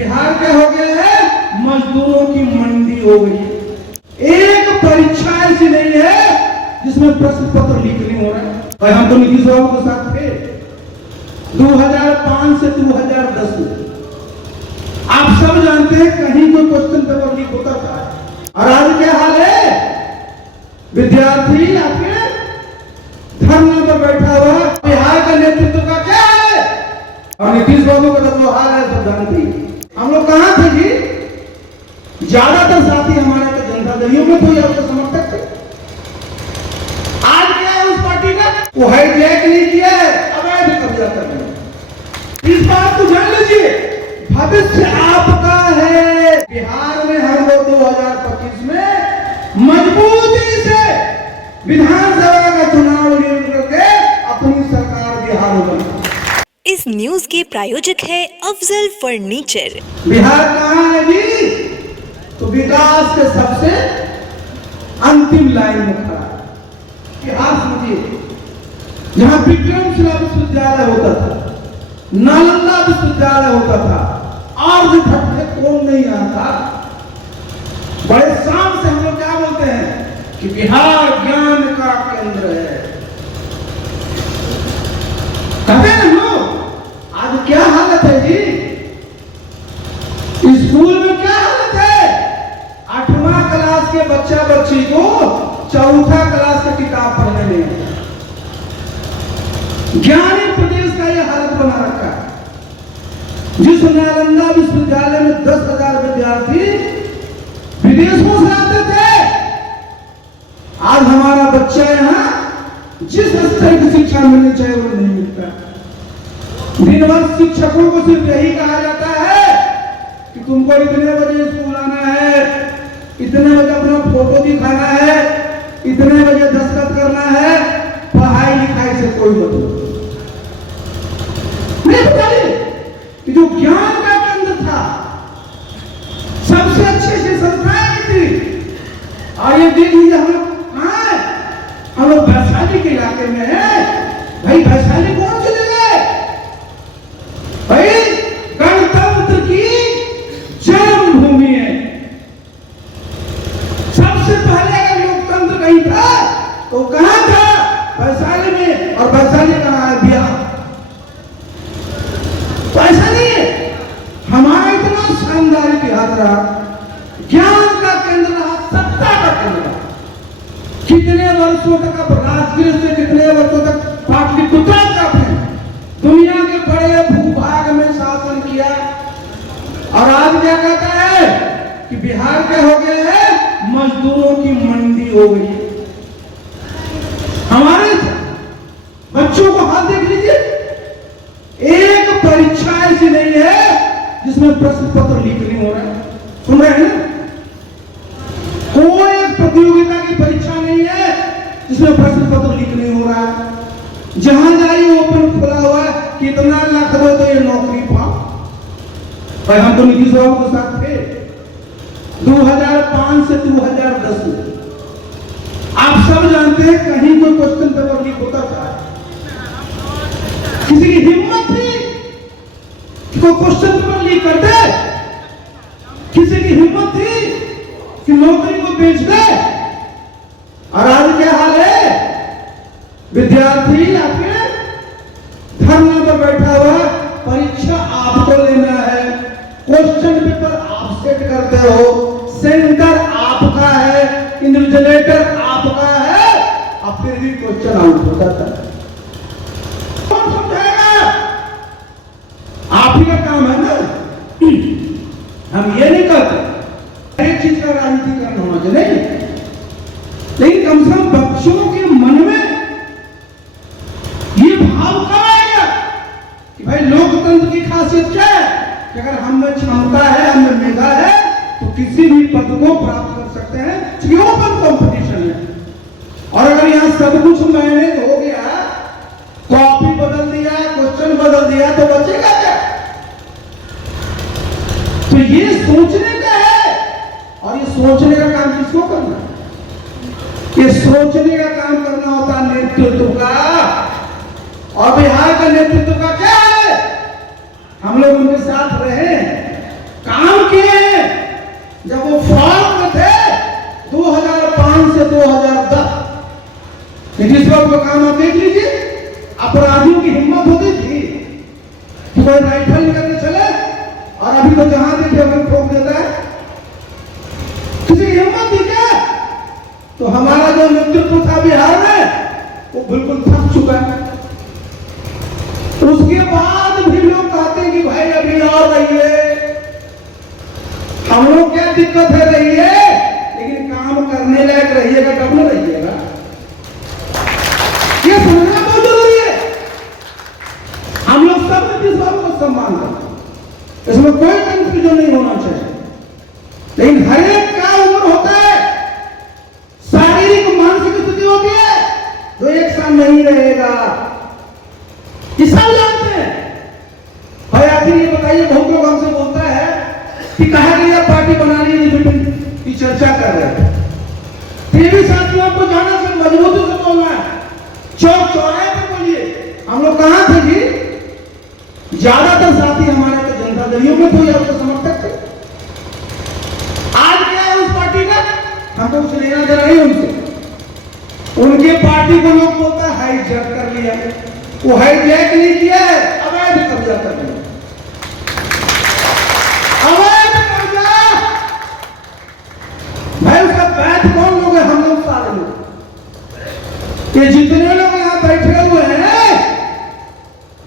बिहार क्या हो गया है, मजदूरों की मंडी हो गई। एक परीक्षा ऐसी नहीं है जिसमें प्रश्न पत्र लीक नहीं हो रहा है। और हम तो नीतीश बाबू के साथ थे 2005 से 2010 में। आप सब जानते हैं कहीं कोई क्वेश्चन पेपर लीक होता था। और आज क्या हाल है, विद्यार्थी आपके धरना पर बैठा हुआ। बिहार का नेतृत्व का क्या है और नीतीश बाबू का जो हाल है सब जानते हैं। हम लोग कहां थे जी, ज्यादातर साथी हमारे तो जनता दलियों में कोई आपको समर्थक थे। आज क्या है उस पार्टी का, वो हाईजैक नहीं किया है, अवैध कब्जा कर रहे हैं। इस बात को जान लीजिए, भविष्य आपका है। बिहार में हम लोग 2025 में मजबूती से विधानसभा का चुनाव करके अपनी सरकार बिहार में बना। इस न्यूज के प्रायोजक है अफजल फर्नीचर। बिहार कहाँ है जी, तो विकास के सबसे अंतिम लाइन में खड़ा है। बिहार समझिए, जहां विक्रमशिला विश्वविद्यालय होता था, नालंदा विश्वविद्यालय होता था, और भी घटने कौन नहीं आता। बड़े शान से हम लोग क्या बोलते हैं कि बिहार ज्ञान का केंद्र है, कहते हैं लोग। आज क्या हालत है जी, स्कूल में क्या हालत है, 8वां क्लास के बच्चा बच्ची को 4था क्लास की किताब पढ़ने नहीं आता। ज्ञानी प्रदेश का यह हालत बना रखा है। जिस नालंदा विश्वविद्यालय में 10,000 विद्यार्थी विदेशों से आते थे, आज हमारा बच्चा यहाँ जिस स्तर की शिक्षा मिलनी चाहिए वो नहीं मिलता। दिन भर शिक्षकों को सिर्फ यही कहा जाता है कि तुमको इतने बजे स्कूल आना है, इतने बजे अपना फोटो दिखाना है, इतने बजे दस्तखत करना है, पढ़ाई लिखाई से कोई मतलब नहीं। बताइए कि जो ज्ञान का केंद्र था, सबसे अच्छी संस्थाएं थी, और ये देख लीजिए हम लोग कहां है, हम लोग वैशाली के इलाके में है। भाई वैशाली कौन सी जगह है भाई, गणतंत्र की जन्मभूमि है। सबसे पहले अगर लोकतंत्र कहीं था तो कहां था, वैशाली में। और वैशाली कहां है, बिहार। तो ऐसा नहीं है, हमारा इतना शानदार इतिहास रहा, ज्ञान का केंद्र रहा, सत्ता का केंद्र रहा। कितने वर्षों तक अब राजगीर से कितने वर्षों तक पाटलिपुत्र का थे, दुनिया के बड़े भूभाग में शासन किया। और आज क्या कहता है कि बिहार क्या हो गया है, मजदूरों की मंडी हो गई। हमारे बच्चों को हाथ देख लीजिए, एक परीक्षा ऐसी नहीं है जिसमें प्रश्न पत्र लीक नहीं हो रहा है। सुन रहे हैं ना, कोई प्रतियोगिता की परीक्षा नहीं है जिसमें प्रश्न पत्र लीक नहीं हो रहा है। जहां जाइए ओपन खुला हुआ है, कितना लाख दो तो ये नौकरी पाओ। भाई हम तो नीतीश बाबू के साथ थे 2005 से 2010 में। आप सब जानते हैं कहीं कोई क्वेश्चन पेपर लीक होता था, किसी की हिम्मत थी कि कोई क्वेश्चन पेपर लीक कर दे, किसी की हिम्मत थी कि नौकरी को बेच दे। और आज क्या हाल है, विद्यार्थी आपके धरना पर बैठा हुआ। परीक्षा आपको लेना है, क्वेश्चन पेपर आप सेट करते हो, सेंटर आपका है, इन्विजिलेटर आपका है, और फिर भी क्वेश्चन आउट हो जाता है। कौन समझाएगा, आप ही का काम है ना। हम ये नहीं कहते एक चीज का राजनीतिकरण होना चाहिए, लेकिन कम से कम बच्चों के मन में ये भाव कब आएगा कि भाई लोकतंत्र की खासियत क्या है कि अगर हम में क्षमता है, हम में मेधा है, तो किसी भी पद को प्राप्त कर सकते हैं, क्योंकि ओपन कंपटीशन है। और अगर यहाँ सब कुछ मैनेज हो गया, कॉपी बदल दिया, क्वेश्चन बदल दिया, तो बचेगा क्या। तो ये सोचने का है, और ये सोचने का काम किसको करना है, ये सोचने का काम करना होता है नेतृत्व का। और बिहार का नेतृत्व का क्या है, हम लोग उनके साथ रहे, बाबू का काम आप देख लीजिए। अपराधियों की हिम्मत होती थी कि कोई राइफल निकल के चले, और अभी तो जहां देखे हमें ठोक देता है। किसी की हिम्मत थी क्या? तो हमारा जो नेतृत्व था बिहार में वो बिल्कुल थक चुका है। उसके बाद भी लोग कहते हैं कि भाई अभी और रहिए, हम लोग क्या दिक्कत है रहिए, लेकिन काम करने लायक रहिएगा तब न रहिएगा। ये समझना बहुत जरूरी है। हम लोग सब नीतीश बाबू को सम्मान करते, इसमें कोई कंफ्यूजन नहीं होना चाहिए, लेकिन हर एक का उम्र होता है, शारीरिक मानसिक स्थिति होती है जो एक साथ नहीं रहेगा। ये सब जानते हैं। भाई आखिर ये बताइए, बहुत लोग हमसे बोलता है कि कहा गया पार्टी बनानी है की चर्चा कर रहे थे। ये भी साथियों आपको जाना से मजबूती से बोलना है, चौक चौराहे पर बोलिए। हम लोग कहां थे जी? ज्यादातर साथी हमारे तो जनता दलियों में थे, आपको समर्थक थे। आज क्या है उस पार्टी का? हमको कुछ लेना देना नहीं उनसे। उनके पार्टी को लोग बोलता है हाईजैक कर लिया। वो हाईजैक नहीं किया है, अवैध कब्जा कर लिया। अवैध कब्जा। भाई उसका वैध कौन लोग है? हम लोग सारे लोग। ये जितने लोग यहां बैठे हुए हैं,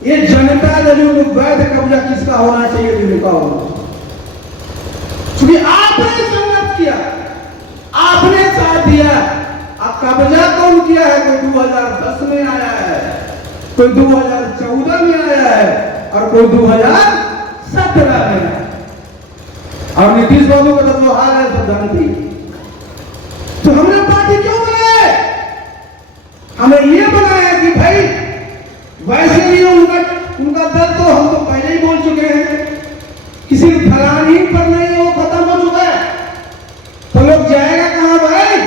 ये जनता दल में वैध कब्जा किसका होना चाहिए? दिल्ली का होना। क्योंकि आपने संघर्ष किया, आपने साथ दिया। अब कब्जा कौन किया है? कोई 2010 में आया है, कोई 2014 में आया है, और कोई 2017 में आया है। और नीतीश बाबू का तो हाल है सब जानती। तो हमने पार्टी क्यों बनाए? हमें ये बनाया कि भाई वैसे भी उनका दल तो हम तो पहले ही बोल चुके हैं, किसी फलानी पर नहीं, वो खत्म हो चुका है। तो लोग जाएगा कहां भाई?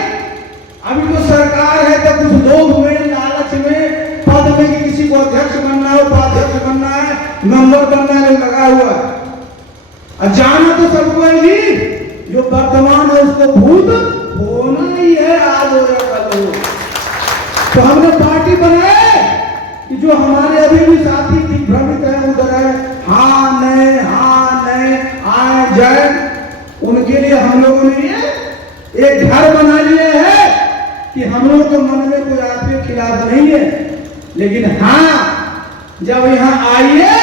अभी तो सरकार है तो कुछ लोग में लालच में पद में कि किसी को अध्यक्ष बनना है, उपाध्यक्ष बनना है, नंबर बनना है, लगा हुआ है। जाना तो सबको है जी, जो वर्तमान है उसको भूत होना ही है, आज हो या कल हो। तो हमने पार्टी बनाए कि जो हमारे अभी भी साथी दिग्भ्रमित है, उधर है हाँ नहीं आए जाए, उनके लिए हम लोगों ने ये एक घर बना लिया है कि हम लोग के मन में कोई आपके खिलाफ नहीं है, लेकिन हाँ जब यहां आइए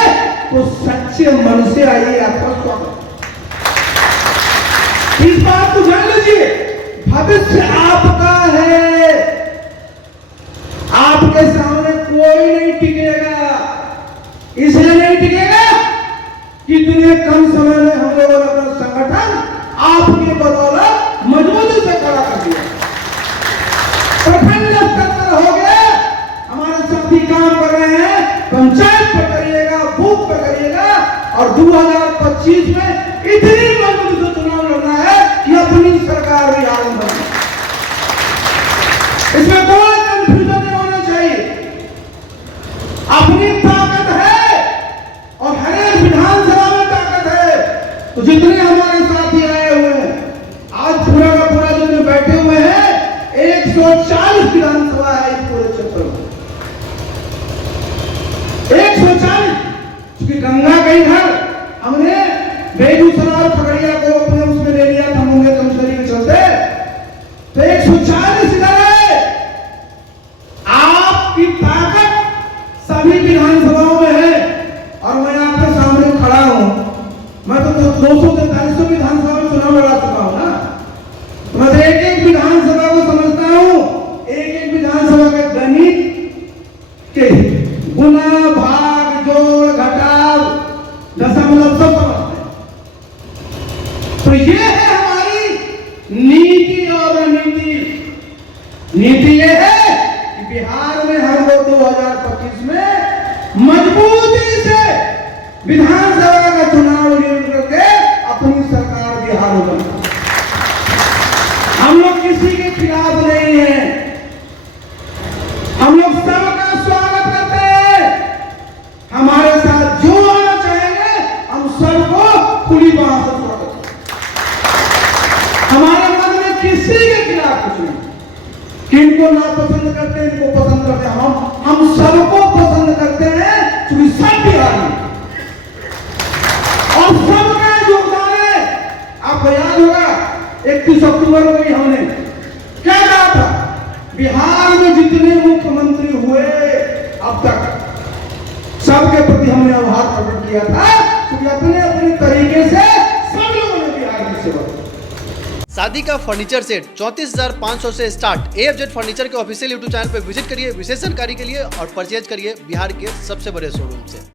तो सच्चे मन से आइए। आपका स्वागत। इस बात को जान लीजिए, भविष्य आपका है, आपके सामने कोई नहीं टिकेगा। इसलिए नहीं टिकेगा कि इतने कम समय में हम लोगों ने अपना संगठन आपके बदौलत मजबूती से खड़ा कर दिया। प्रखंड स्तर पर हो गए, हमारे साथी काम कर रहे हैं, पंचायत पे करिएगा, बूथ पे करिएगा, और 2025 में इतनी मजबूती से चुनाव लड़ना है कि अपनी सरकार भी हाल में बने। इसमें कोई कंफ्यूजन नहीं होना चाहिए। अपनी ताकत है और हर एक विधानसभा में ताकत है। तो जितने हमारे साथी आए हुए हैं, आज पूरा का पूरा जितने बैठे हुए हैं, 140 विधानसभा है इस पूरे क्षेत्र में। 140, क्योंकि गंगा के इधर हमने बेगूसराय खगड़िया को अपने उसमें ले लिया था, मुंगेर कमिश्नरी के चलते। तो 140 इधर है। आपकी ताकत सभी विधानसभाओं में है, और मैं आपके सामने खड़ा हूं। मैं तो 243 विधानसभा में चुनाव लड़ा चुका हूं ना। मैं तो एक एक विधानसभा को समझता हूं, एक एक विधानसभा के गणित के गुना भाग जोड़ घटाव दशमलव सब समझते हैं। तो ये है हमारी नीति और रणनीति। नीति ये है कि बिहार में हम लोग 2025 में मजबूती से विधानसभा का चुनाव लड़ करके अपनी सरकार बिहार में बनाए। हम लोग किसी के खिलाफ नहीं है, हम लोग सबका स्वागत करते हैं। हमारे साथ जो आना चाहेंगे हम सबको खुली बाहों से स्वागत करें। हमारे मन में किसी के खिलाफ कुछ नहीं, किनको नापसंद करते हैं, इनको पसंद करते हैं। हम सबको पसंद करते हैं क्योंकि सब बिहारी और सबका योगदान है। आपको याद होगा 31 अक्टूबर को भी हमने क्या कहा था, बिहार में जितने मुख्यमंत्री हुए अब तक सबके प्रति हमने आभार प्रकट किया था, क्योंकि अपने अपने तरीके से सब लोगों ने बिहार की सेवा की। शादी का फर्नीचर सेट 34,500 से स्टार्ट। AFZ फर्नीचर के ऑफिशियल यूट्यूब चैनल पर विजिट करिए विशेष जानकारी के लिए और परचेज करिए बिहार के सबसे बड़े शोरूम से।